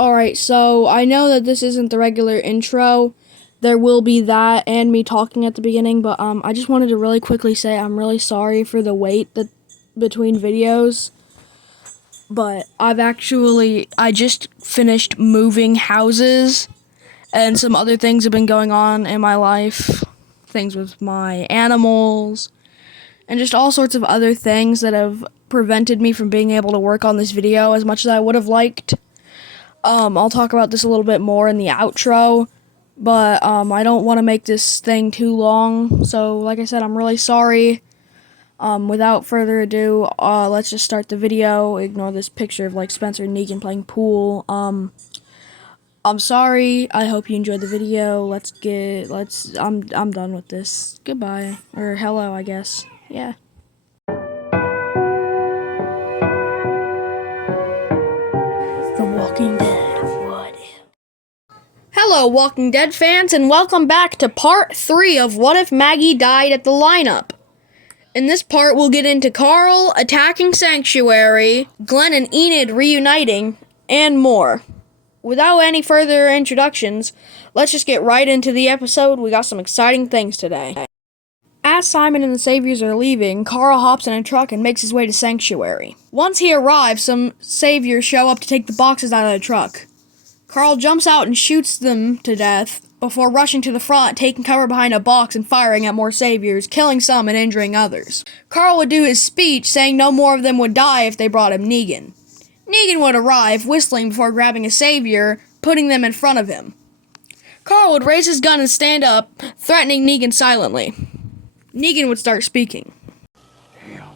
Alright, so I know that this isn't the regular intro. There will be that and me talking at the beginning, but I just wanted to really quickly say I'm really sorry for the wait between videos. But I just finished moving houses, and some other things have been going on in my life. Things with my animals, and just all sorts of other things that have prevented me from being able to work on this video as much as I would have liked. I'll talk about this a little bit more in the outro, but I don't want to make this thing too long. So, like I said, I'm really sorry. Without further ado, let's just start the video. Ignore this picture of like Spencer and Negan playing pool. I'm sorry. I hope you enjoyed the video. I'm done with this. Goodbye. Or hello, I guess. Yeah. The Walking Dead. What if? Hello, Walking Dead fans, and welcome back to part 3 of What If Maggie Died at the Lineup. In this part, we'll get into Carl attacking Sanctuary, Glenn and Enid reuniting, and more. Without any further introductions, let's just get right into the episode. We got some exciting things today. As Simon and the Saviors are leaving, Carl hops in a truck and makes his way to Sanctuary. Once he arrives, some Saviors show up to take the boxes out of the truck. Carl jumps out and shoots them to death before rushing to the front, taking cover behind a box and firing at more Saviors, killing some and injuring others. Carl would do his speech, saying no more of them would die if they brought him Negan. Negan would arrive, whistling before grabbing a Savior, putting them in front of him. Carl would raise his gun and stand up, threatening Negan silently. Negan would start speaking. Damn.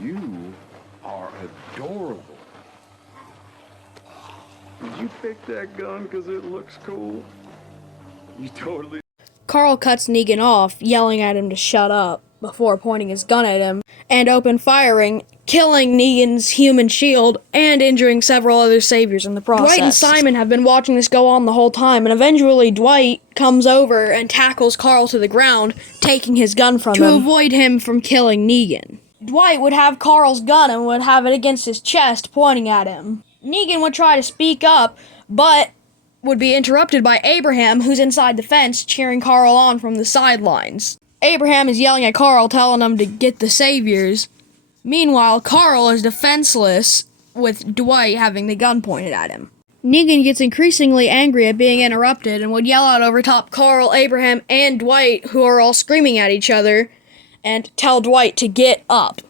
You are adorable. Did you pick that gun because it looks cool? You totally... Carl cuts Negan off, yelling at him to shut up, before pointing his gun at him, and open firing, killing Negan's human shield, and injuring several other Saviors in the process. Dwight and Simon have been watching this go on the whole time, and eventually Dwight comes over and tackles Carl to the ground, taking his gun from him to avoid him from killing Negan. Dwight would have Carl's gun and would have it against his chest, pointing at him. Negan would try to speak up, but would be interrupted by Abraham, who's inside the fence, cheering Carl on from the sidelines. Abraham is yelling at Carl, telling him to get the Saviors. Meanwhile, Carl is defenseless, with Dwight having the gun pointed at him. Negan gets increasingly angry at being interrupted and would yell out over top Carl, Abraham, and Dwight, who are all screaming at each other, and tell Dwight to get up.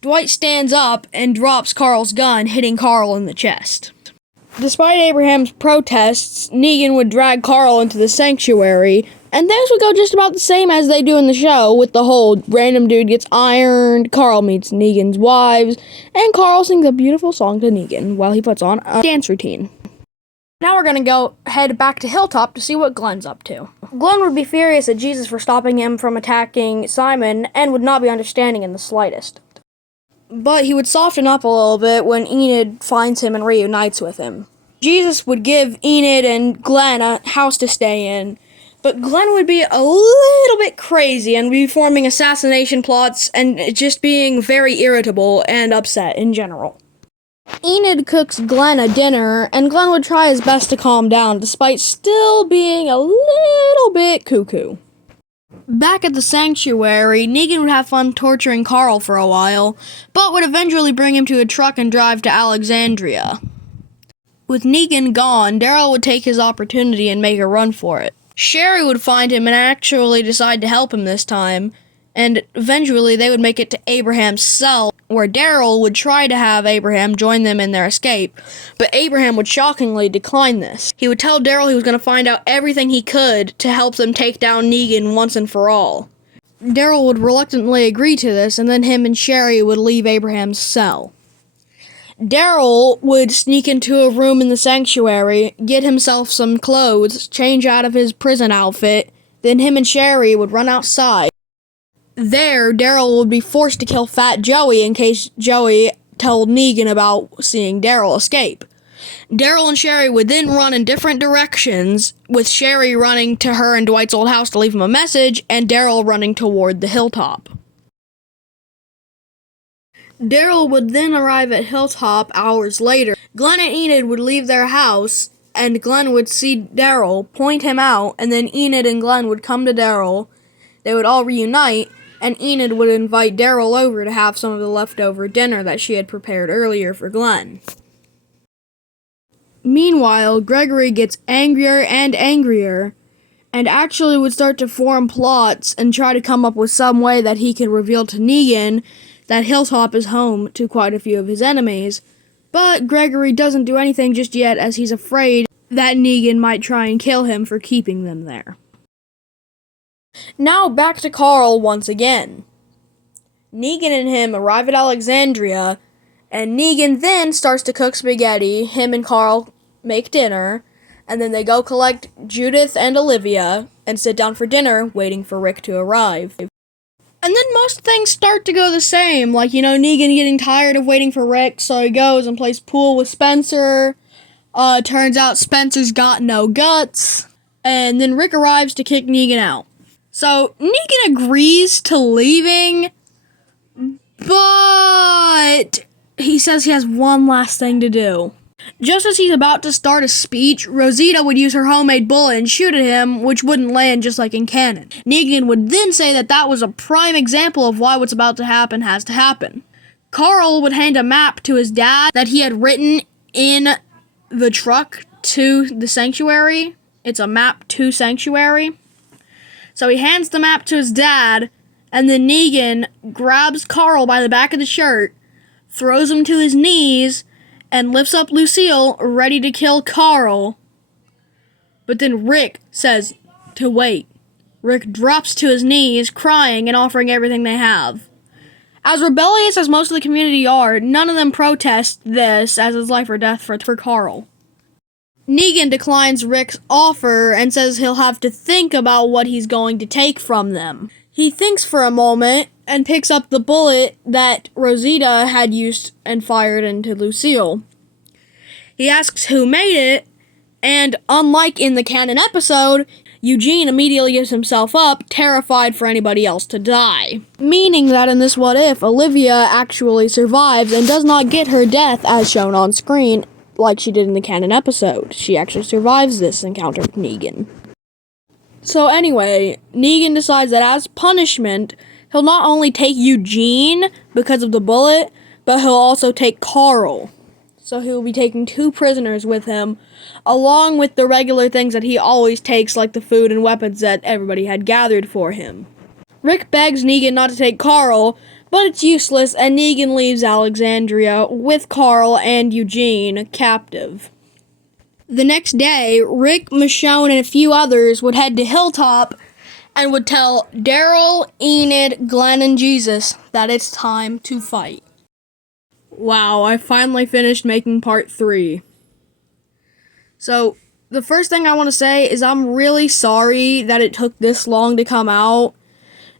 Dwight stands up and drops Carl's gun, hitting Carl in the chest. Despite Abraham's protests, Negan would drag Carl into the sanctuary, and things would go just about the same as they do in the show, with the whole random dude gets ironed, Carl meets Negan's wives, and Carl sings a beautiful song to Negan while he puts on a dance routine. Now we're gonna head back to Hilltop to see what Glenn's up to. Glenn would be furious at Jesus for stopping him from attacking Simon, and would not be understanding in the slightest. But he would soften up a little bit when Enid finds him and reunites with him. Jesus would give Enid and Glenn a house to stay in, but Glenn would be a little bit crazy and be forming assassination plots and just being very irritable and upset in general. Enid cooks Glenn a dinner, and Glenn would try his best to calm down, despite still being a little bit cuckoo. Back at the sanctuary, Negan would have fun torturing Carl for a while, but would eventually bring him to a truck and drive to Alexandria. With Negan gone, Daryl would take his opportunity and make a run for it. Sherry would find him and actually decide to help him this time, and eventually they would make it to Abraham's cell, where Daryl would try to have Abraham join them in their escape, but Abraham would shockingly decline this. He would tell Daryl he was going to find out everything he could to help them take down Negan once and for all. Daryl would reluctantly agree to this, and then him and Sherry would leave Abraham's cell. Daryl would sneak into a room in the sanctuary, get himself some clothes, change out of his prison outfit, then him and Sherry would run outside. There, Daryl would be forced to kill Fat Joey in case Joey told Negan about seeing Daryl escape. Daryl and Sherry would then run in different directions, with Sherry running to her and Dwight's old house to leave him a message, and Daryl running toward the hilltop. Daryl would then arrive at Hilltop hours later. Glenn and Enid would leave their house, and Glenn would see Daryl, point him out, and then Enid and Glenn would come to Daryl. They would all reunite, and Enid would invite Daryl over to have some of the leftover dinner that she had prepared earlier for Glenn. Meanwhile, Gregory gets angrier and angrier, and actually would start to form plots and try to come up with some way that he can reveal to Negan that Hilltop is home to quite a few of his enemies. But Gregory doesn't do anything just yet, as he's afraid that Negan might try and kill him for keeping them there. Now back to Carl once again. Negan and him arrive at Alexandria, and Negan then starts to cook spaghetti. Him and Carl make dinner, and then they go collect Judith and Olivia and sit down for dinner, waiting for Rick to arrive. And then most things start to go the same, like, Negan getting tired of waiting for Rick, so he goes and plays pool with Spencer. Turns out Spencer's got no guts, and then Rick arrives to kick Negan out. So Negan agrees to leaving, but he says he has one last thing to do. Just as he's about to start a speech, Rosita would use her homemade bullet and shoot at him, which wouldn't land just like in canon. Negan would then say that that was a prime example of why what's about to happen has to happen. Carl would hand a map to his dad that he had written in the truck to the sanctuary. It's a map to sanctuary. So he hands the map to his dad, and then Negan grabs Carl by the back of the shirt, throws him to his knees, and lifts up Lucille, ready to kill Carl. But then Rick says to wait. Rick drops to his knees, crying and offering everything they have. As rebellious as most of the community are, none of them protest this as it's life or death for Carl. Negan declines Rick's offer and says he'll have to think about what he's going to take from them. He thinks for a moment and picks up the bullet that Rosita had used and fired into Lucille. He asks who made it, and unlike in the canon episode, Eugene immediately gives himself up, terrified for anybody else to die. Meaning that in this what if, Olivia actually survives and does not get her death as shown on screen like she did in the canon episode. She actually survives this encounter with Negan. So anyway, Negan decides that as punishment, he'll not only take Eugene because of the bullet, but he'll also take Carl. So he'll be taking 2 prisoners with him, along with the regular things that he always takes, like the food and weapons that everybody had gathered for him. Rick begs Negan not to take Carl, but it's useless, and Negan leaves Alexandria with Carl and Eugene captive. The next day, Rick, Michonne, and a few others would head to Hilltop and would tell Daryl, Enid, Glenn, and Jesus that it's time to fight. Wow, I finally finished making part 3. So, the first thing I want to say is I'm really sorry that it took this long to come out,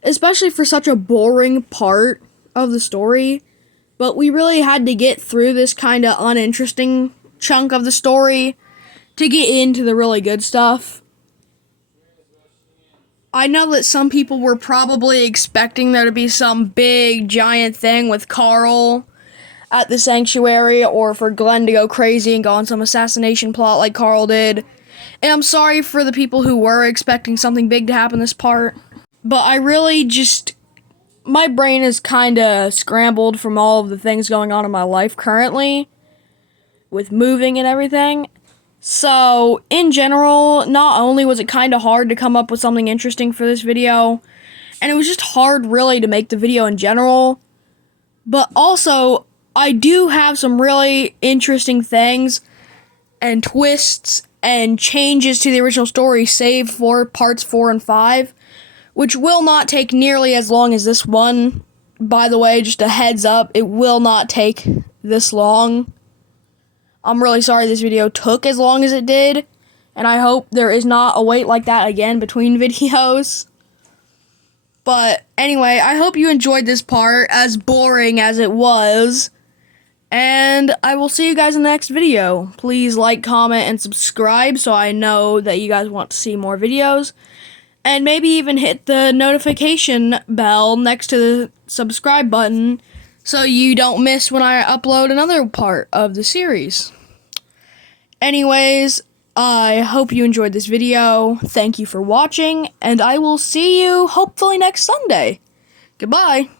especially for such a boring part of the story, but we really had to get through this kind of uninteresting chunk of the story to get into the really good stuff. I know that some people were probably expecting there to be some big, giant thing with Carl at the sanctuary, or for Glenn to go crazy and go on some assassination plot like Carl did. And I'm sorry for the people who were expecting something big to happen this part. But I really just... my brain is kind of scrambled from all of the things going on in my life currently, with moving and everything. So, in general, not only was it kind of hard to come up with something interesting for this video, and it was just hard really to make the video in general, but also, I do have some really interesting things and twists and changes to the original story saved for parts 4 and 5, which will not take nearly as long as this one. By the way, just a heads up, it will not take this long. I'm really sorry this video took as long as it did, and I hope there is not a wait like that again between videos. But anyway, I hope you enjoyed this part, as boring as it was, and I will see you guys in the next video. Please like, comment, and subscribe so I know that you guys want to see more videos. And maybe even hit the notification bell next to the subscribe button so you don't miss when I upload another part of the series. Anyways, I hope you enjoyed this video. Thank you for watching, and I will see you hopefully next Sunday. Goodbye.